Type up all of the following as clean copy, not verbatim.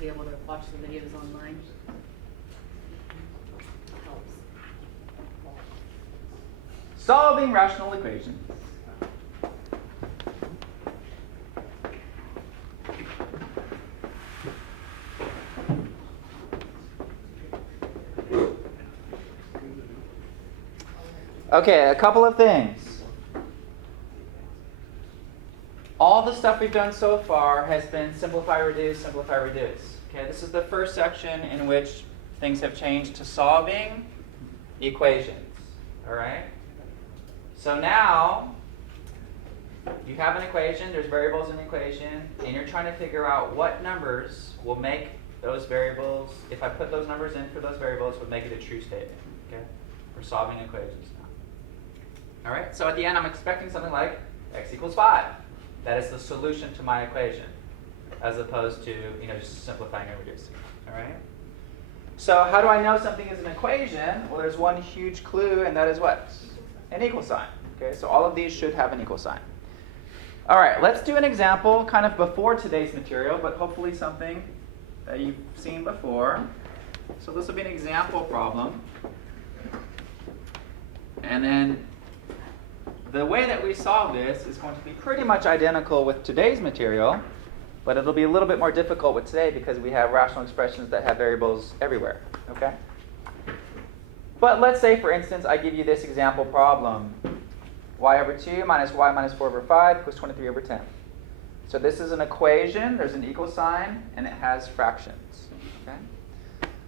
be able to watch the videos online. Helps. Solving rational equations. Okay, a couple of things. All the stuff we've done so far has been simplify, reduce, simplify, reduce. Okay, this is the first section in which things have changed to solving equations. All right? So now you have an equation, there's variables in the equation, and you're trying to figure out what numbers will make those variables, if I put those numbers in for those variables, would make it a true statement. Okay? We're solving equations now. All right? So at the end, I'm expecting something like x equals 5. That is the solution to my equation, as opposed to just simplifying and reducing. All right? So how do I know something is an equation? Well, there's one huge clue, and that is what? An equal sign. Okay, so all of these should have an equal sign. All right, let's do an example kind of before today's material, but hopefully something that you've seen before. So this will be an example problem. And then the way that we solve this is going to be pretty much identical with today's material, but it'll be a little bit more difficult with today because we have rational expressions that have variables everywhere. Okay? But let's say, for instance, I give you this example problem. Y over 2 minus y minus 4 over 5 equals 23 over 10. So this is an equation. There's an equal sign, and it has fractions. Okay?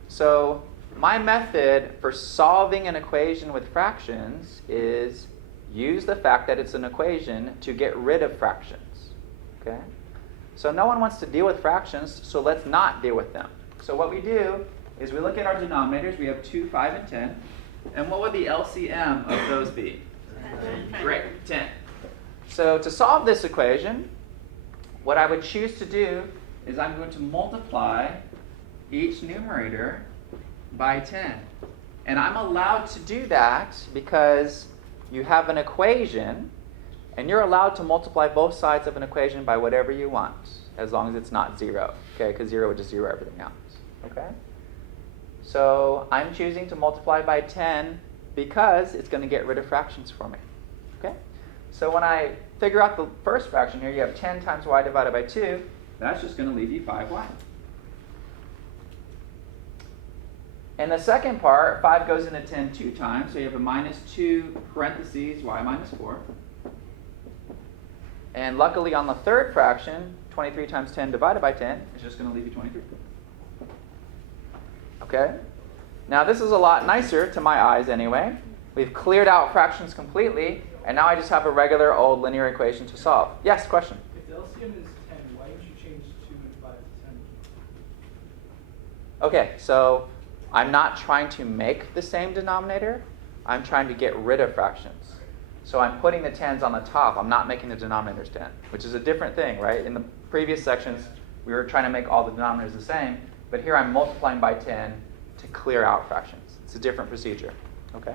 So my method for solving an equation with fractions is use the fact that it's an equation to get rid of fractions. Okay? So no one wants to deal with fractions, so let's not deal with them. So what we do is we look at our denominators. We have 2, 5, and 10. And what would the LCM of those be? 10. Great, 10. So to solve this equation, what I would choose to do is I'm going to multiply each numerator by 10. And I'm allowed to do that because you have an equation, and you're allowed to multiply both sides of an equation by whatever you want, as long as it's not 0. Okay, because 0 would just zero everything out. Okay? So I'm choosing to multiply by 10 because it's going to get rid of fractions for me. Okay? So when I figure out the first fraction here, you have 10 times y divided by 2. That's just going to leave you 5y. In the second part, 5 goes into 10 2 times, so you have a minus 2 parentheses y minus 4. And luckily on the third fraction, 23 times 10 divided by 10 is just going to leave you 23. Okay? Now this is a lot nicer to my eyes anyway. We've cleared out fractions completely, and now I just have a regular old linear equation to solve. Yes, question? If the LCM is 10, why don't you change 2 and 5 to 10? Okay, so I'm not trying to make the same denominator. I'm trying to get rid of fractions. So I'm putting the 10s on the top. I'm not making the denominators 10, which is a different thing, right? In the previous sections, we were trying to make all the denominators the same. But here I'm multiplying by 10 to clear out fractions. It's a different procedure. Okay?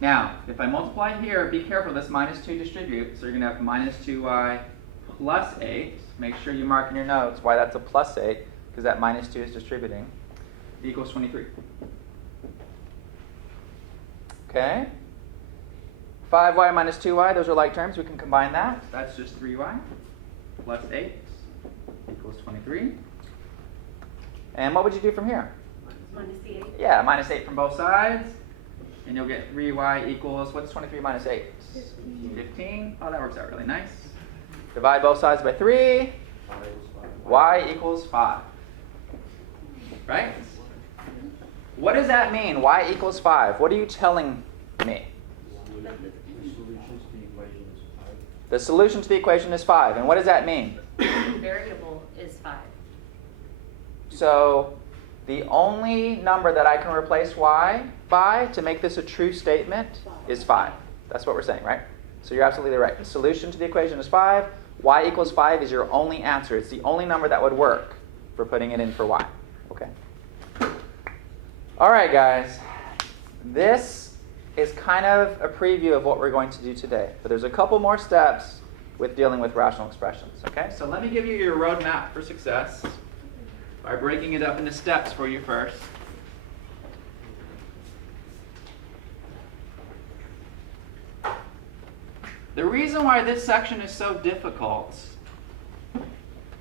Now, if I multiply here, be careful, this minus 2 distributes. So you're going to have minus 2y plus 8. Make sure you mark in your notes why that's a plus 8, because that minus 2 is distributing. Equals 23. Okay? 5y minus 2y, those are like terms. We can combine that. That's just 3y plus 8 equals 23. And what would you do from here? Minus the 8. Yeah, minus 8 from both sides. And you'll get 3y equals, what's 23 minus 8? 15. Oh, that works out really nice. Divide both sides by 3. Y equals 5. Right? What does that mean? Y equals 5. What are you telling me? The solution to the equation is 5. And what does that mean? The variable is 5. So the only number that I can replace y by to make this a true statement is 5. That's what we're saying, right? So you're absolutely right. The solution to the equation is 5. Y equals 5 is your only answer. It's the only number that would work for putting it in for y. Okay. All right, guys. This is kind of a preview of what we're going to do today. But there's a couple more steps with dealing with rational expressions. Okay, so let me give you your roadmap for success by breaking it up into steps for you first. The reason why this section is so difficult,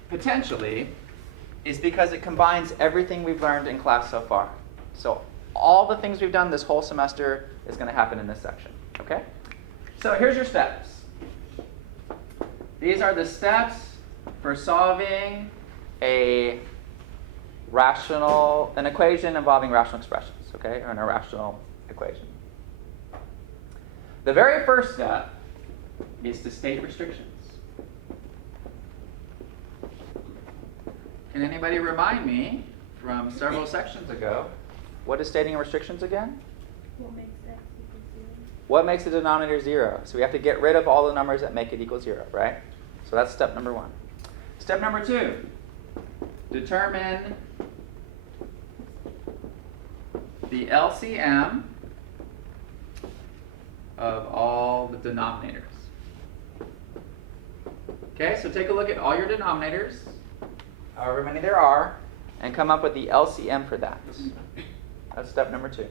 potentially, is because it combines everything we've learned in class so far. So all the things we've done this whole semester is going to happen in this section. Okay? So here's your steps. These are the steps for solving an equation involving rational expressions, okay, or an irrational equation. The very first step is to state restrictions. Can anybody remind me from several sections ago, what is stating restrictions again? What makes x equal 0? What makes the denominator 0? So we have to get rid of all the numbers that make it equal 0, right? So that's step number 1. Step number 2, determine the LCM of all the denominators. Okay, so take a look at all your denominators, however many there are, and come up with the LCM for that. That's step number 2.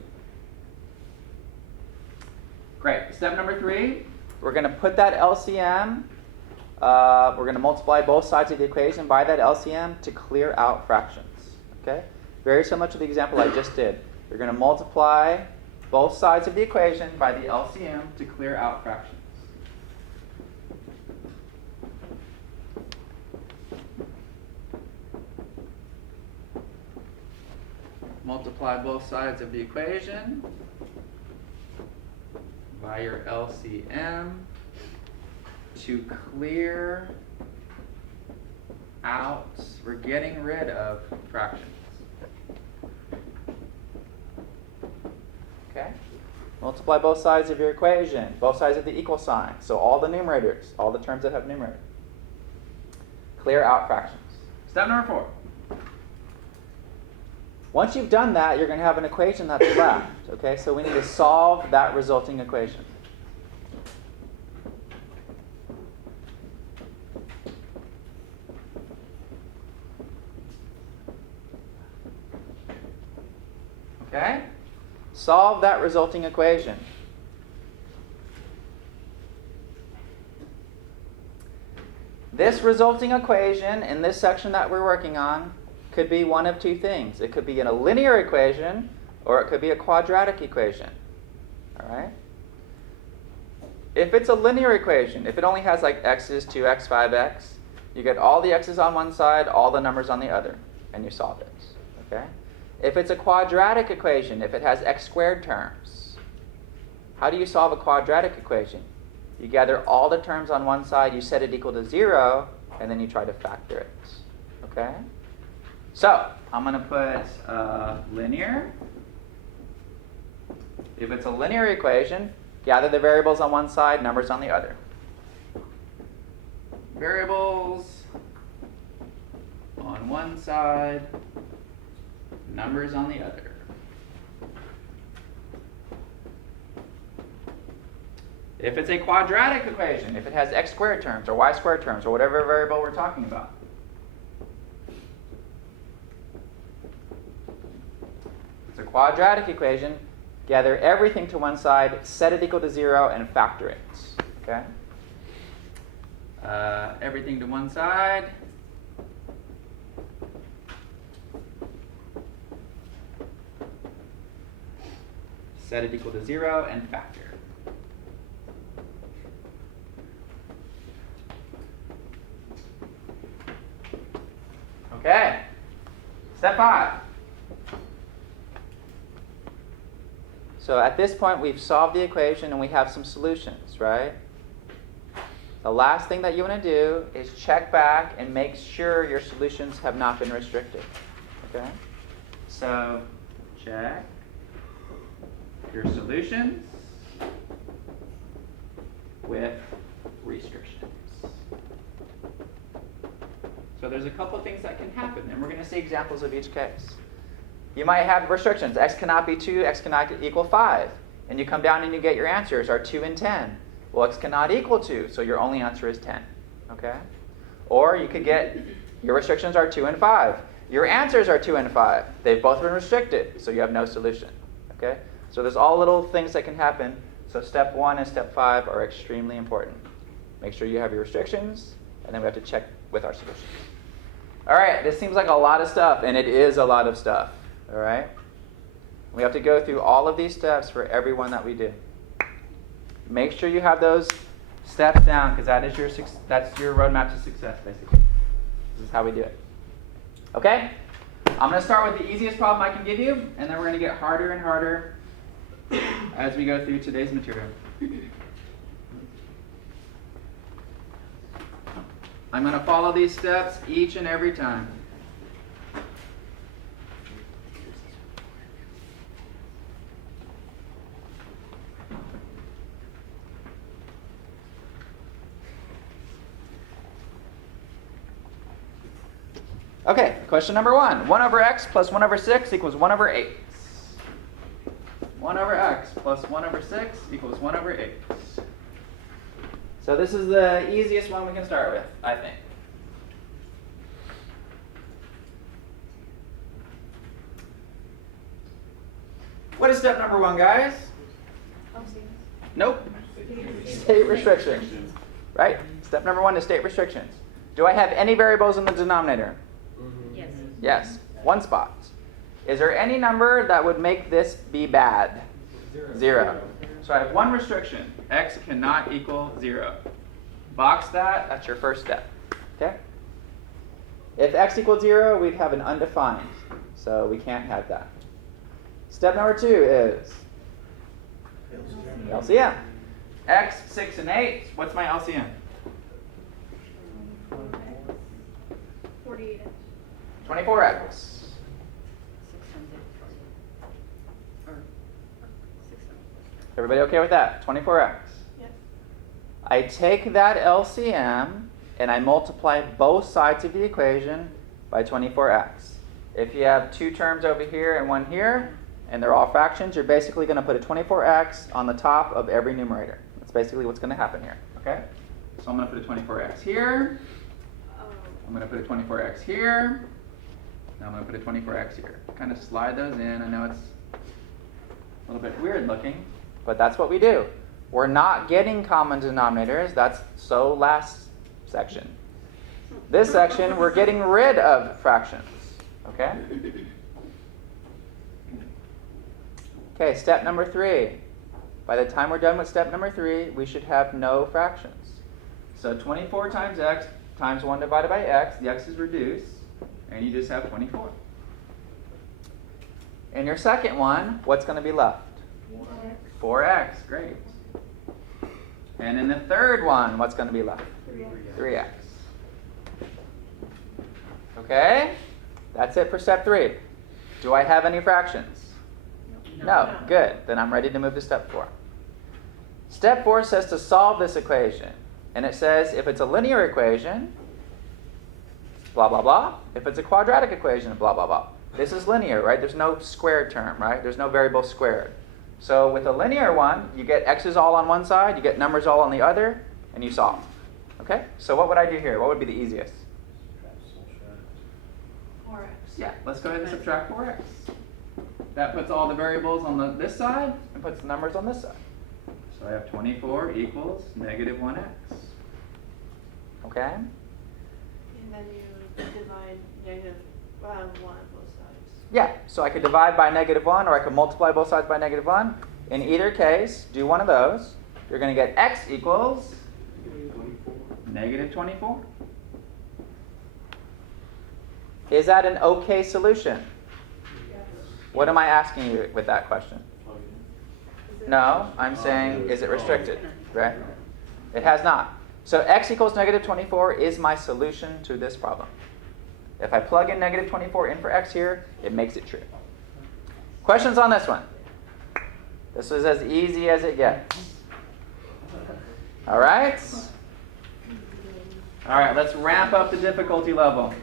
Great. Step number 3, we're going to put that LCM, we're going to multiply both sides of the equation by that LCM to clear out fractions. Okay? Very similar to the example I just did. You're going to multiply both sides of the equation by the LCM to clear out fractions. Multiply both sides of the equation by your LCM to clear out, we're getting rid of fractions. Okay? Multiply both sides of your equation, both sides of the equal sign. So all the numerators, all the terms that have numerator. Clear out fractions. Step number 4. Once you've done that, you're going to have an equation that's left. Okay, so we need to solve that resulting equation. Okay? Solve that resulting equation. This resulting equation in this section that we're working on could be one of two things. It could be in a linear equation, or it could be a quadratic equation. All right? If it's a linear equation, if it only has like x's, 2x, 5x, you get all the x's on one side, all the numbers on the other, and you solve it. Okay? If it's a quadratic equation, if it has x squared terms, how do you solve a quadratic equation? You gather all the terms on one side, you set it equal to 0, and then you try to factor it. Okay? So, I'm going to put linear. If it's a linear equation, gather the variables on one side, numbers on the other. Variables on one side, numbers on the other. If it's a quadratic equation, if it has x squared terms or y squared terms or whatever variable we're talking about, it's a quadratic equation, gather everything to one side, set it equal to 0, and factor it. Okay? Everything to one side. Set it equal to 0 and factor. Okay. Step 5. So at this point, we've solved the equation and we have some solutions, right? The last thing that you want to do is check back and make sure your solutions have not been restricted. Okay? So check your solutions with restrictions. So there's a couple of things that can happen, and we're going to see examples of each case. You might have restrictions. X cannot be 2, x cannot equal 5. And you come down and you get your answers are 2 and 10. Well, x cannot equal 2, so your only answer is 10. Okay? Or you could get, your restrictions are 2 and 5. Your answers are 2 and 5. They've both been restricted, so you have no solution. Okay? So there's all little things that can happen. So step 1 and step 5 are extremely important. Make sure you have your restrictions, and then we have to check with our solutions. All right, this seems like a lot of stuff, and it is a lot of stuff. All right? We have to go through all of these steps for every one that we do. Make sure you have those steps down, because that's your roadmap to success, basically. This is how we do it. Okay? I'm going to start with the easiest problem I can give you, and then we're going to get harder and harder as we go through today's material. I'm going to follow these steps each and every time. Okay, question number 1. 1 over x plus 1 over 6 equals 1 over 8. 1 over x plus 1 over 6 equals 1 over 8. So this is the easiest one we can start with, I think. What is step number 1, guys? Nope. State restrictions. Right? Step number 1 is state restrictions. Do I have any variables in the denominator? Yes. Yes. 1 spot. Is there any number that would make this be bad? 0. So I have 1 restriction. X cannot equal 0. Box that. That's your first step. Okay? If x equals 0, we'd have an undefined. So we can't have that. Step number 2 is LCM. X, 6, and 8. What's my LCM? 48. 24x. 600. Or 600. Everybody okay with that? 24x. Yes. I take that LCM and I multiply both sides of the equation by 24x. If you have 2 terms over here and 1 here, and they're all fractions, you're basically going to put a 24x on the top of every numerator. That's basically what's going to happen here. Okay? So I'm going to put a 24x here. I'm going to put a 24x here. Now I'm going to put a 24x here. Kind of slide those in. I know it's a little bit weird looking, but that's what we do. We're not getting common denominators. That's so last section. This section, we're getting rid of fractions. Okay? Okay, step number 3. By the time we're done with step number 3, we should have no fractions. So 24 times x times 1 divided by x, the x is reduced, and you just have 24. In your second one, what's going to be left? 4x, great. And in the third one, what's going to be left? 3x. Okay? That's it for step 3. Do I have any fractions? No. Good. Then I'm ready to move to step 4. Step 4 says to solve this equation. And it says if it's a linear equation, blah, blah, blah. If it's a quadratic equation, blah, blah, blah. This is linear, right? There's no squared term, right? There's no variable squared. So with a linear one, you get x's all on one side, you get numbers all on the other, and you solve. Okay? So what would I do here? What would be the easiest? 4x. Yeah, let's go ahead and subtract 4x. That puts all the variables on this side and puts the numbers on this side. So I have 24 equals negative 1x. Okay? And then you divide negative 1 on both sides. Yeah, so I could divide by negative 1 or I could multiply both sides by negative 1. In either case, do one of those. You're going to get x equals negative 24. Is that an okay solution? What am I asking you with that question? No, I'm saying, is it restricted? Right? It has not. So x equals negative 24 is my solution to this problem. If I plug in negative 24 in for x here, it makes it true. Questions on this one? This is as easy as it gets. All right? All right, let's ramp up the difficulty level.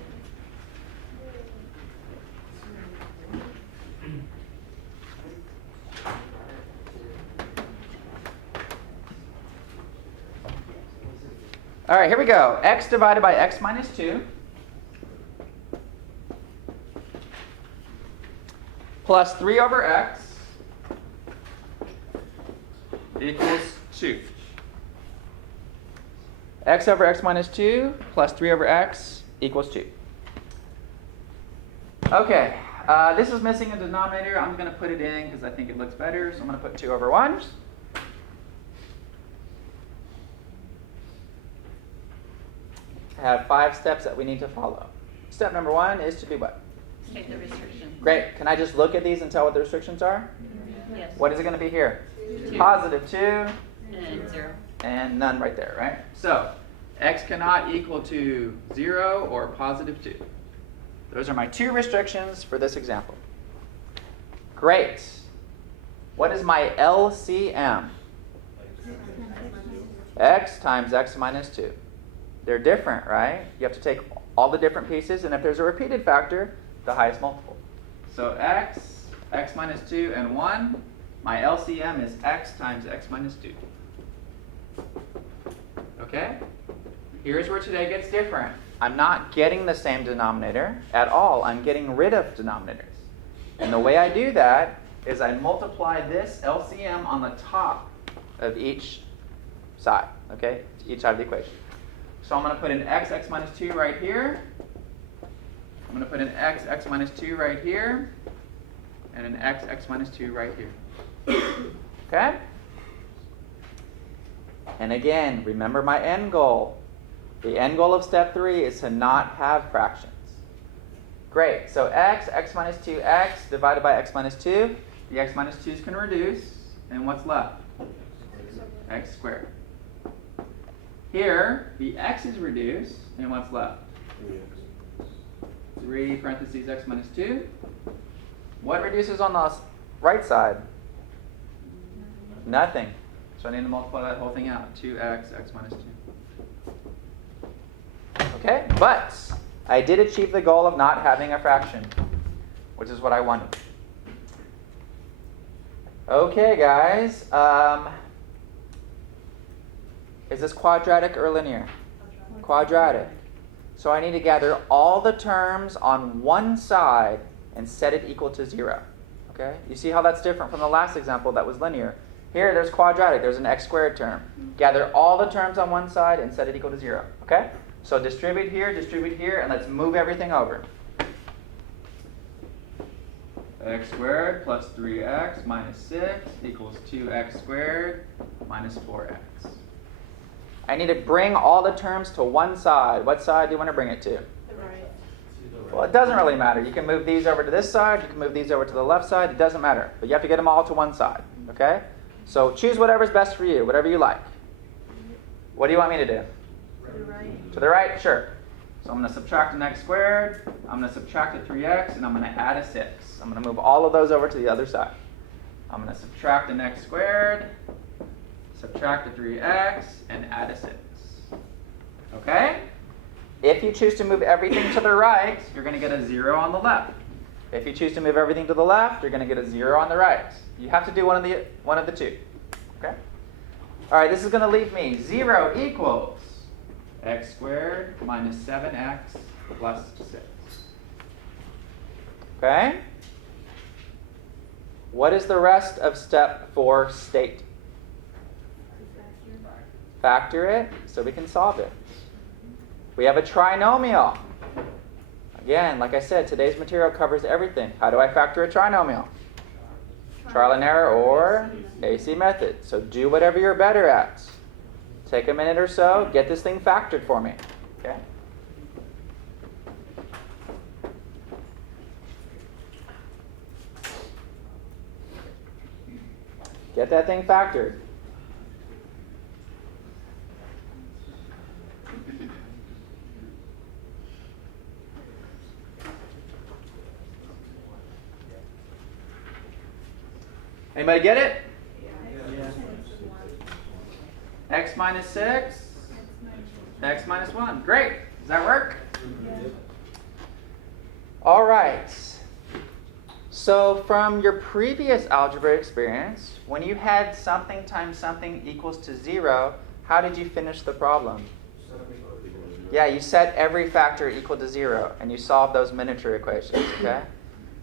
All right, here we go. X divided by x minus 2 plus 3 over x equals 2. X over x minus 2 plus 3 over x equals 2. Okay, this is missing a denominator. I'm going to put it in because I think it looks better. So I'm going to put 2 over 1. I have 5 steps that we need to follow. Step number 1 is to do what? State the restriction. Great. Can I just look at these and tell what the restrictions are? Yes. What is it going to be here? 2. Positive 2 And 0. and none right there, right? So x cannot equal to 0 or positive 2. Those are my 2 restrictions for this example. Great. What is my LCM? X times x minus 2. They're different, right? You have to take all the different pieces, and if there's a repeated factor, the highest multiple. So x, x minus 2, and 1. My LCM is x times x minus 2. Okay? Here's where today gets different. I'm not getting the same denominator at all. I'm getting rid of denominators. And the way I do that is I multiply this LCM on the top of each side, okay? Each side of the equation. So I'm going to put an x minus 2 right here. I'm going to put an x minus 2 right here. And an x minus 2 right here. Okay? And again, remember my end goal. The end goal of step 3 is to not have fractions. Great. So x minus 2x divided by x minus 2. The x minus 2's can reduce. And what's left? X squared. Here, the x is reduced. And what's left? 3 parentheses x minus 2. What reduces on the right side? Nothing. So I need to multiply that whole thing out. 2x, x minus 2. Okay, but I did achieve the goal of not having a fraction, which is what I wanted. Okay, guys. Is this quadratic or linear? Quadratic. So I need to gather all the terms on one side and set it equal to 0. Okay? You see how that's different from the last example that was linear. Here, there's quadratic. There's an x squared term. Gather all the terms on one side and set it equal to 0. Okay? So distribute here, and let's move everything over. X squared plus 3x minus 6 equals 2x squared minus 4x. I need to bring all the terms to one side. What side do you want to bring it to? The right. Well, it doesn't really matter. You can move these over to this side. You can move these over to the left side. It doesn't matter. But you have to get them all to one side. Okay? So choose whatever's best for you, whatever you like. What do you want me to do? To the right. To the right? Sure. So I'm going to subtract an x squared. I'm going to subtract a 3x. And I'm going to add a 6. I'm going to move all of those over to the other side. I'm going to subtract an x squared, subtract a 3x, and add a 6. Okay? If you choose to move everything to the right, you're going to get a 0 on the left. If you choose to move everything to the left, you're going to get a 0 on the right. You have to do one of the two. Okay? All right, this is going to leave me 0 equals x squared minus 7x plus 6. Okay? What is the rest of step 4 state? Factor it so we can solve it. We have a trinomial. Again, like I said, today's material covers everything. How do I factor a trinomial? Trial and error or AC method. So do whatever you're better at. Take a minute or so, get this thing factored for me. Okay? Get that thing factored. Anybody get it? Yeah. X minus 6, x minus 1. Great. Does that work? All right. So from your previous algebra experience, when you had something times something equals to 0, how did you finish the problem? Yeah, you set every factor equal to 0, and you solve those miniature equations, okay?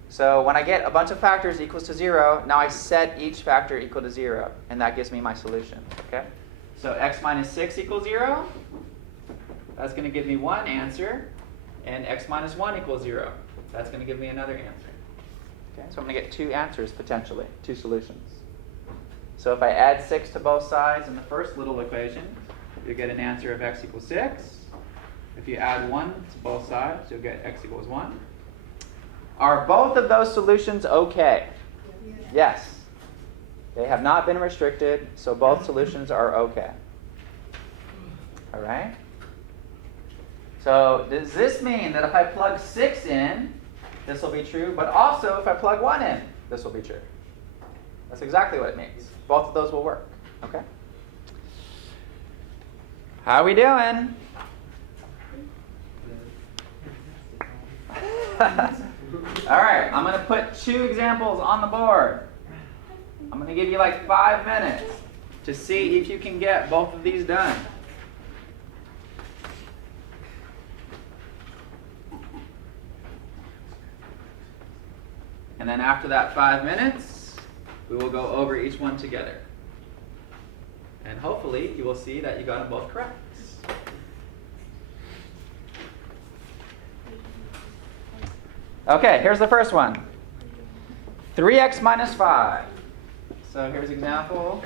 So when I get a bunch of factors equals to 0, now I set each factor equal to 0, and that gives me my solution, okay? So x minus 6 equals 0. That's going to give me one answer. And x minus 1 equals 0. That's going to give me another answer. Okay, so I'm going to get two answers potentially, two solutions. So if I add 6 to both sides in the first little equation, you'll get an answer of x equals 6. If you add 1 to both sides, you'll get x equals 1. Are both of those solutions okay? Yes. They have not been restricted, so both solutions are okay. All right? So does this mean that if I plug 6 in, this will be true, but also if I plug 1 in, this will be true? That's exactly what it means. Both of those will work. Okay? How are we doing? All right, I'm going to put 2 examples on the board. I'm going to give you like 5 minutes to see if you can get both of these done. And then after that 5 minutes, we will go over each one together. And hopefully you will see that you got them both correct. Okay, here's the first one. 3x minus 5. So here's example.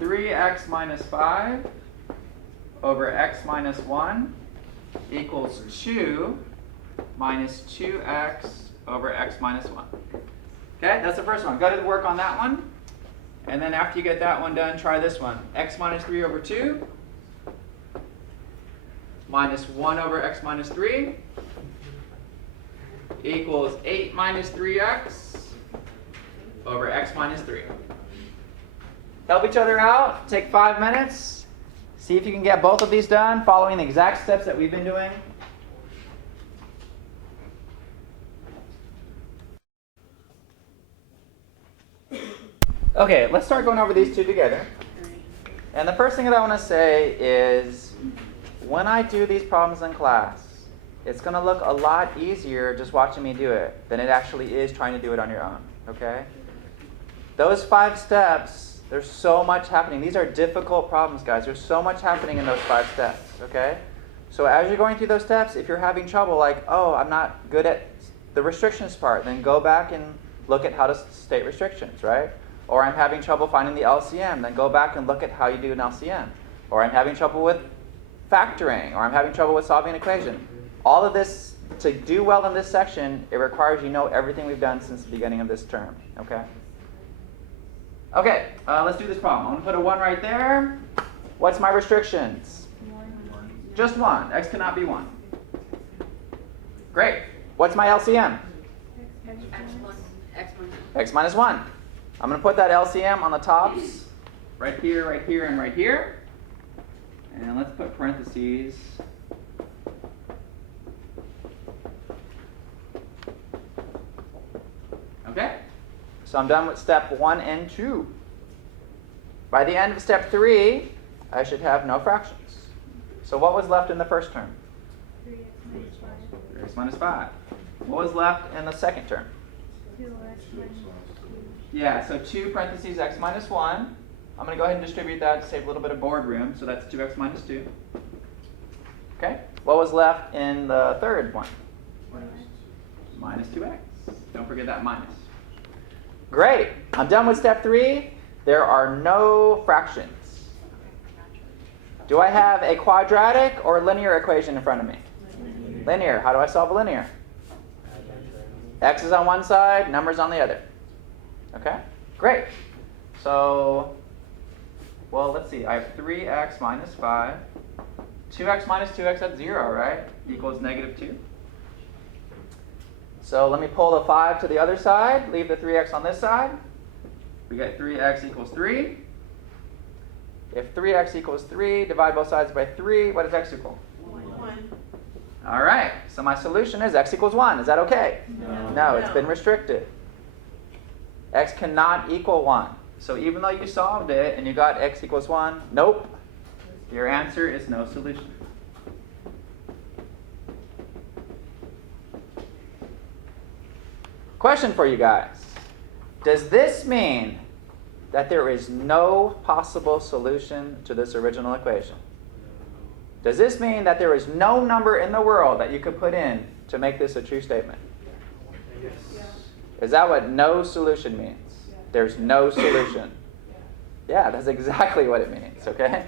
3x minus 5 over x minus 1 equals 2 minus 2x over x minus 1. Okay, that's the first one. Go to work on that one. And then after you get that one done, try this one. X minus 3 over 2 minus 1 over x minus 3 equals 8 minus 3x over x minus 3. Help each other out. Take 5 minutes. See if you can get both of these done following the exact steps that we've been doing. Okay, let's start going over these two together. And the first thing that I want to say is, when I do these problems in class, it's going to look a lot easier just watching me do it than it actually is trying to do it on your own, okay? Those 5 steps, there's so much happening. These are difficult problems, guys. There's so much happening in those 5 steps, okay? So as you're going through those steps, if you're having trouble, like, oh, I'm not good at the restrictions part, then go back and look at how to state restrictions, right? Or I'm having trouble finding the LCM, then go back and look at how you do an LCM. Or I'm having trouble with factoring, or I'm having trouble with solving an equation. All of this, to do well in this section, it requires you know everything we've done since the beginning of this term, okay? Okay, let's do this problem. I'm going to put a 1 right there. What's my restrictions? Just 1. X cannot be 1. Great. What's my LCM? X minus 1. I'm going to put that LCM on the tops, right here, and right here. And let's put parentheses. Okay? So I'm done with step 1 and 2. By the end of step 3, I should have no fractions. So what was left in the first term? 3x minus 5. 3x minus 5. What was left in the second term? 2x minus 2. Yeah, so 2 parentheses x minus 1. I'm going to go ahead and distribute that to save a little bit of board room. So that's 2x minus 2. Okay? What was left in the third one? Minus 2x. Don't forget that minus. Great. I'm done with step 3. There are no fractions. Do I have a quadratic or linear equation in front of me? Linear. How do I solve a linear? X is on one side, numbers on the other. Okay? Great. So, well, let's see. I have 3x minus 5. 2x minus 2x, that's 0, right? Equals negative 2. So let me pull the 5 to the other side. Leave the 3x on this side. We get 3x equals 3. If 3x equals 3, divide both sides by 3. What does x equal? 1. All right. So my solution is x equals 1. Is that okay? No, it's been restricted. X cannot equal 1. So even though you solved it and you got x equals 1, nope. Your answer is no solution. Question for you guys. Does this mean that there is no possible solution to this original equation? Does this mean that there is no number in the world that you could put in to make this a true statement? Yes. Is that what no solution means? There's no solution. Yeah, that's exactly what it means, okay?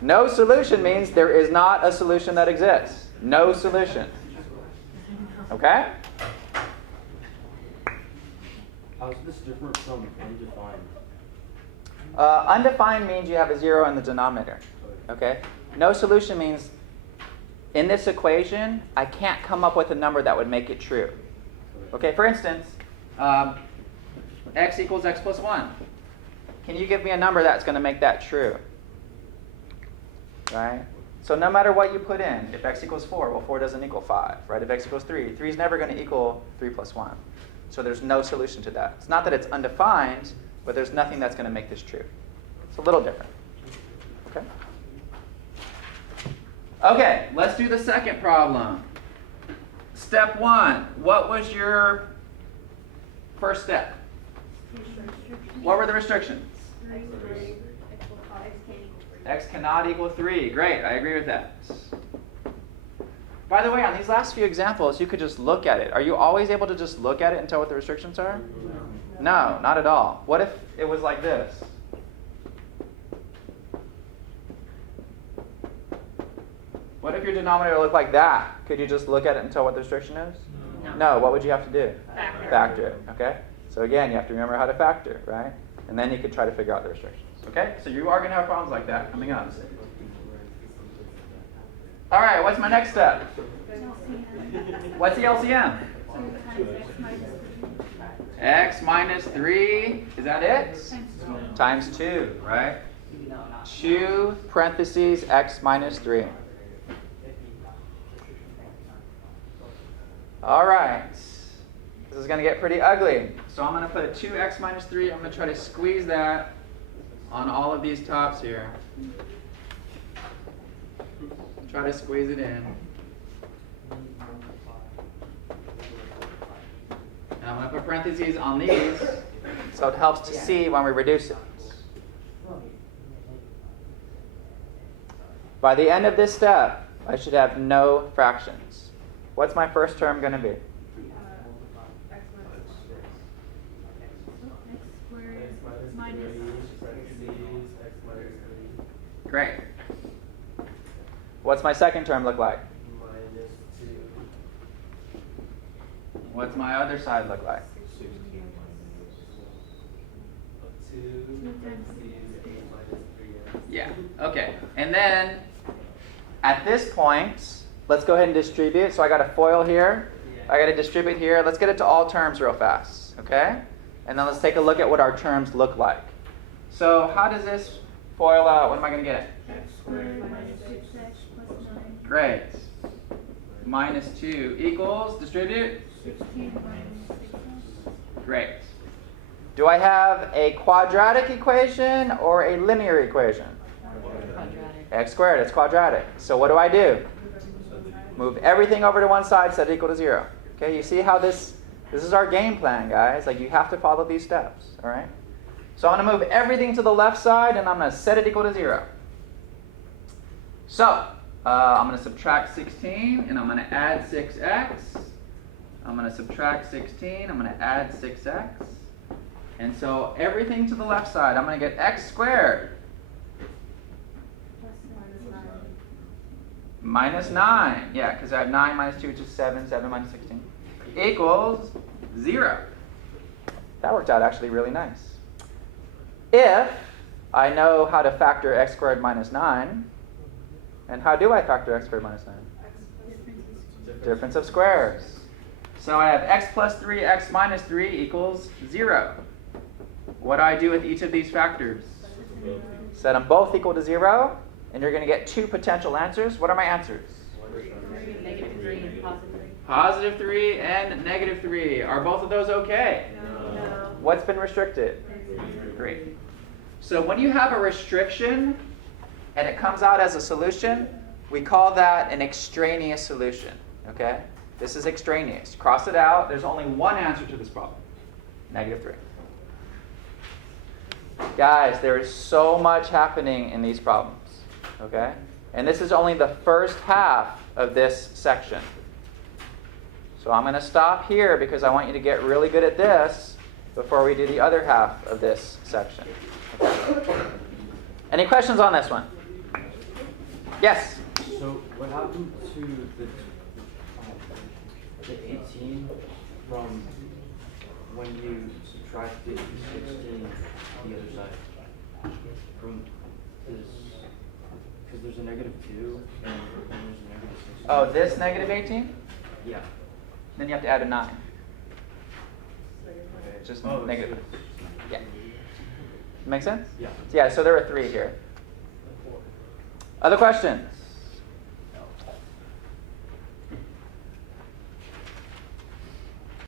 No solution means there is not a solution that exists. No solution. Okay? How's this different from undefined? Undefined means you have a 0 in the denominator. Okay? No solution means in this equation, I can't come up with a number that would make it true. Okay, for instance, x equals x plus 1. Can you give me a number that's going to make that true? Right? So no matter what you put in, if x equals 4, well, 4 doesn't equal 5. Right? If x equals 3, 3 is never going to equal 3 plus 1. So there's no solution to that. It's not that it's undefined, but there's nothing that's going to make this true. It's a little different. Okay? Okay, let's do the second problem. Step 1. What was your first step? What were the restrictions? X cannot equal 3. Great, I agree with that. By the way, on these last few examples, you could just look at it. Are you always able to just look at it and tell what the restrictions are? No, not at all. What if it was like this? What if your denominator looked like that? Could you just look at it and tell what the restriction is? No. What would you have to do? Factor it. Okay? So again, you have to remember how to factor, right? And then you could try to figure out the restrictions. Okay? So you are going to have problems like that coming up. All right, what's my next step? What's the LCM? X minus 3, is that it? Times 2, right? 2 parentheses x minus 3. All right. This is going to get pretty ugly. So I'm going to put a 2x minus 3. I'm going to try to squeeze that on all of these tops here. Try to squeeze it in. And I'm going to put parentheses on these so it helps to see when we reduce it. By the end of this step, I should have no fractions. What's my first term going to be? Great. What's my second term look like? Minus 2. What's my other side look like? 16 minus 2 parentheses 8 minus 3x. Yeah. Okay. And then at this point, let's go ahead and distribute. So I got a FOIL here. I got to distribute here. Let's get it to all terms real fast. Okay? And then let's take a look at what our terms look like. So how does this FOIL out? What am I going to get? X squared minus 6x plus 9. Great. Minus 2 equals, distribute? 16 minus 6x. Great. Do I have a quadratic equation or a linear equation? Quadratic. X squared, it's quadratic. So what do? Move everything over to one side, set it equal to 0. Okay, you see how this is our game plan, guys. Like, you have to follow these steps, all right? So I'm going to move everything to the left side, and I'm going to set it equal to 0. So I'm going to subtract 16, and I'm going to add 6x. I'm going to subtract 16, I'm going to add 6x. And so everything to the left side, I'm going to get x squared minus 9. Yeah, because I have 9 minus 2, which is 7. 7 minus 16 equals 0. That worked out actually really nice. If I know how to factor x squared minus 9, and how do I factor x squared minus 9? Difference of squares. So I have x plus 3, x minus 3 equals 0. What do I do with each of these factors? Set them both equal to 0, and you're going to get two potential answers. What are my answers? Negative 3 and positive 3. Positive 3 and negative 3. Are both of those okay? No. What's been restricted? Great. So when you have a restriction and it comes out as a solution, we call that an extraneous solution. Okay? This is extraneous. Cross it out. There's only one answer to this problem. -3. Guys, there is so much happening in these problems. Okay? And this is only the first half of this section. So I'm going to stop here because I want you to get really good at this before we do the other half of this section. Okay? Any questions on this one? Yes? So what happened to the 18 from when you subtracted 16 the other side? From this, because there's a -2 and there's a -16. Oh, this -18? Yeah. Then you have to add a 9. It's just Oh, negative. Yeah. Make sense? Yeah. Yeah, so there are 3 here. Other questions?